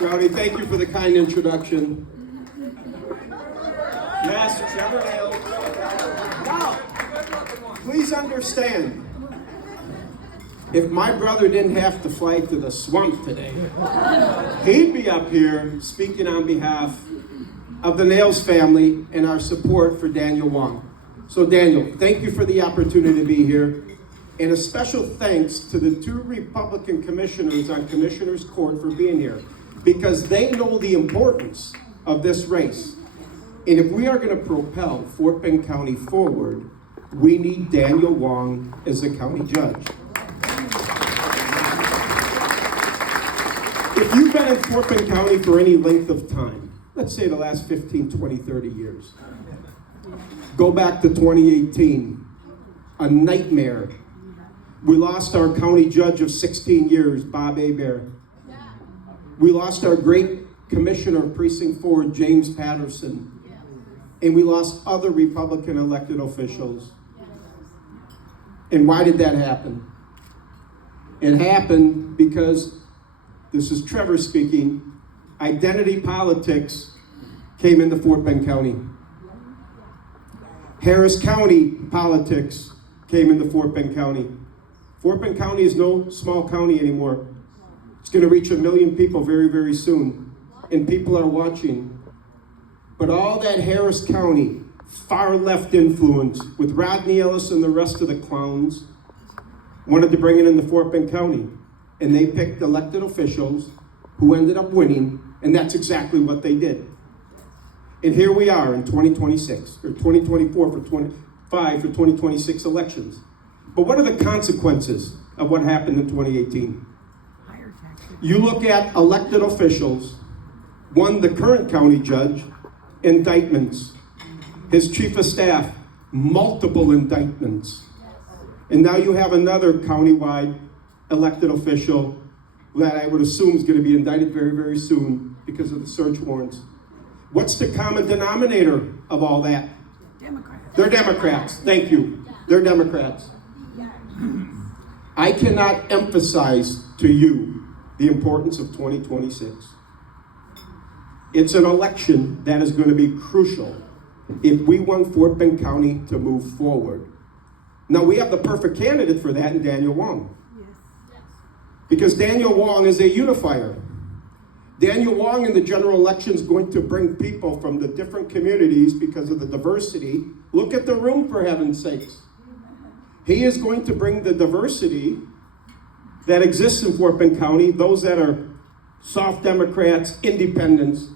Rowdy, thank you for the kind introduction. Yes, Trever Nehls. Now, please understand, if my brother didn't have to fly to the swamp today, he'd be up here speaking on behalf of the Nehls family and our support for Daniel Wong. So Daniel, thank you for the opportunity to be here. And a special thanks to the 2 Republican commissioners on Commissioners Court for being here, because they know the importance of this race. And if we are going to propel Fort Bend County forward, we need Daniel Wong as the county judge. If you've been in Fort Bend County for any length of time, let's say the last 15, 20, 30 years, go back to 2018, a nightmare. We lost our county judge of 16 years, Bob Hebert. We lost our great commissioner of Precinct 4, James Patterson. And we lost other Republican elected officials. And why did that happen? It happened because, this is Trevor speaking, identity politics came into Fort Bend County. Harris County politics came into Fort Bend County. Fort Bend County is no small county anymore. It's going to reach 1 million people very, very soon. And people are watching. But all that Harris County far left influence with Rodney Ellis and the rest of the clowns wanted to bring it into Fort Bend County. And they picked elected officials who ended up winning, and that's exactly what they did. And here we are in 2026, or 2024 for 25 for 2026 elections. But what are the consequences of what happened in 2018? You look at elected officials, one, the current county judge, indictments. His chief of staff, multiple indictments. And now you have another countywide elected official that I would assume is going to be indicted very, very soon because of the search warrants. What's the common denominator of all that? Democrats. They're Democrats. Thank you. They're Democrats. I cannot emphasize to you the importance of 2026. It's an election that is going to be crucial if we want Fort Bend County to move forward. Now, we have the perfect candidate for that in Daniel Wong. Because Daniel Wong is a unifier. Daniel Wong in the general election is going to bring people from the different communities because of the diversity. Look at the room, for heaven's sakes. He is going to bring the diversity that exists in Fort Bend County, those that are soft Democrats, independents,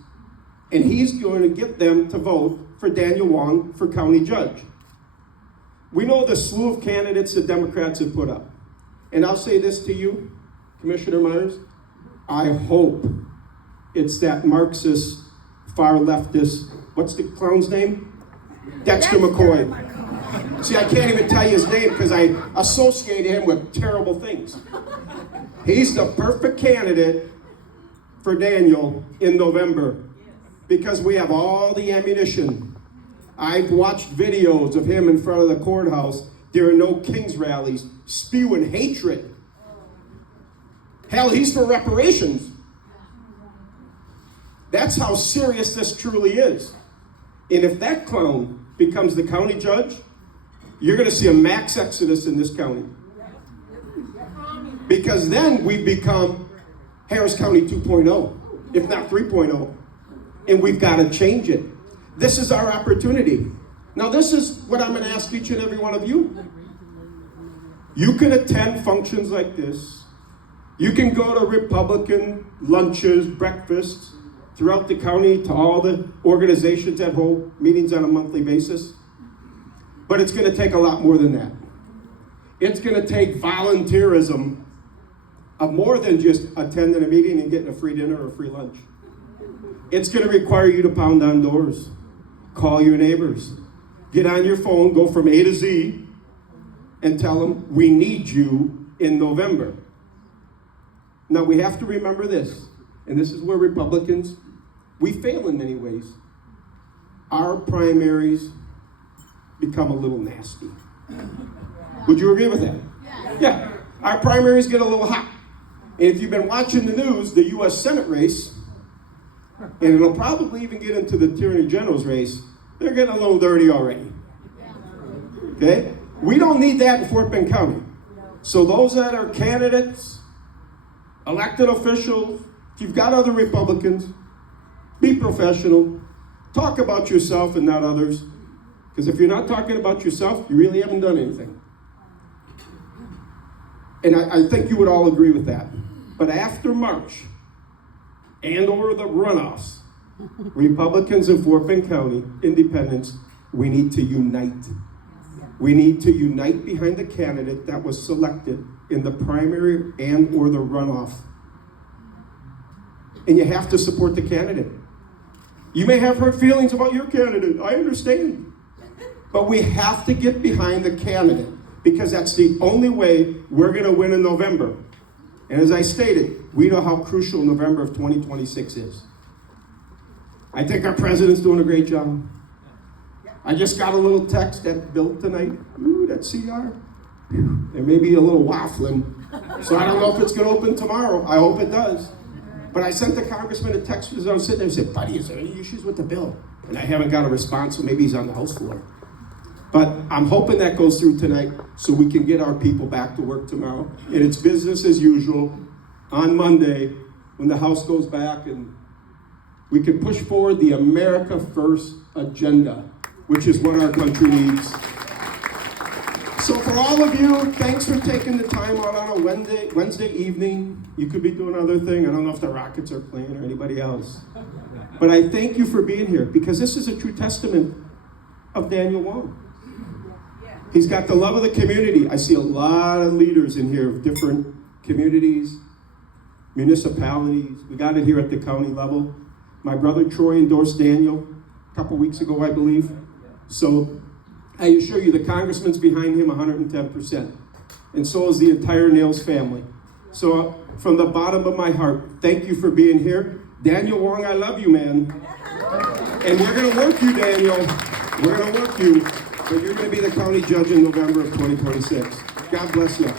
and he's going to get them to vote for Daniel Wong for county judge. We know the slew of candidates the Democrats have put up. And I'll say this to you, Commissioner Meyers, I hope it's that Marxist, far leftist, what's the clown's name? Dexter McCoy. See, I can't even tell you his name because I associate him with terrible things. He's the perfect candidate for Daniel in November because we have all the ammunition. I've watched videos of him in front of the courthouse during No Kings rallies spewing hatred. Hell, he's for reparations. That's how serious this truly is. And if that clown becomes the county judge, you're going to see a max exodus in this county. Because then we become Harris County 2.0, if not 3.0. And we've got to change it. This is our opportunity. Now, this is what I'm going to ask each and every one of you. You can attend functions like this. You can go to Republican lunches, breakfasts throughout the county to all the organizations that hold meetings on a monthly basis. But it's going to take a lot more than that. It's going to take volunteerism of more than just attending a meeting and getting a free dinner or a free lunch. It's going to require you to pound on doors, call your neighbors, get on your phone, go from A to Z, and tell them, we need you in November. Now, we have to remember this, and this is where Republicans, we fail in many ways. Our primaries become a little nasty. Would you agree with that? Yeah. Our primaries get a little hot. And if you've been watching the news, the U.S. Senate race, and it'll probably even get into the Attorney General's race. They're getting a little dirty already. Okay? We don't need that in Fort Bend County. So those that are candidates, elected officials, if you've got other Republicans, be professional. Talk about yourself and not others. Because if you're not talking about yourself, you really haven't done anything. And I think you would all agree with that. But after March, and over the runoffs, Republicans in Fort Bend County, independents, we need to unite. We need to unite behind the candidate that was selected in the primary and or the runoff. And you have to support the candidate. You may have hurt feelings about your candidate. I understand. But we have to get behind the candidate because that's the only way we're going to win in November. And as I stated, we know how crucial November of 2026 is. I think our president's doing a great job. I just got a little text that built tonight. Ooh, that CR. There may be a little waffling. So I don't know if it's going to open tomorrow. I hope it does. But I sent the congressman a text as I was sitting there and said, buddy, is there any issues with the bill? And I haven't got a response, so maybe he's on the House floor. But I'm hoping that goes through tonight so we can get our people back to work tomorrow. And it's business as usual on Monday when the House goes back and we can push forward the America First agenda, which is what our country needs. So for all of you, thanks for taking the time out on a Wednesday evening. You could be doing another thing. I don't know if the Rockets are playing or anybody else. But I thank you for being here because this is a true testament of Daniel Wong. He's got the love of the community. I see a lot of leaders in here of different communities, municipalities. We got it here at the county level. My brother Troy endorsed Daniel a couple weeks ago, I believe. So I assure you the congressman's behind him 110%. And so is the entire Nehls family. So from the bottom of my heart, thank you for being here. Daniel Wong, I love you, man. And we're going to work you, Daniel. We're going to work you. But you're going to be the county judge in November of 2026. God bless you.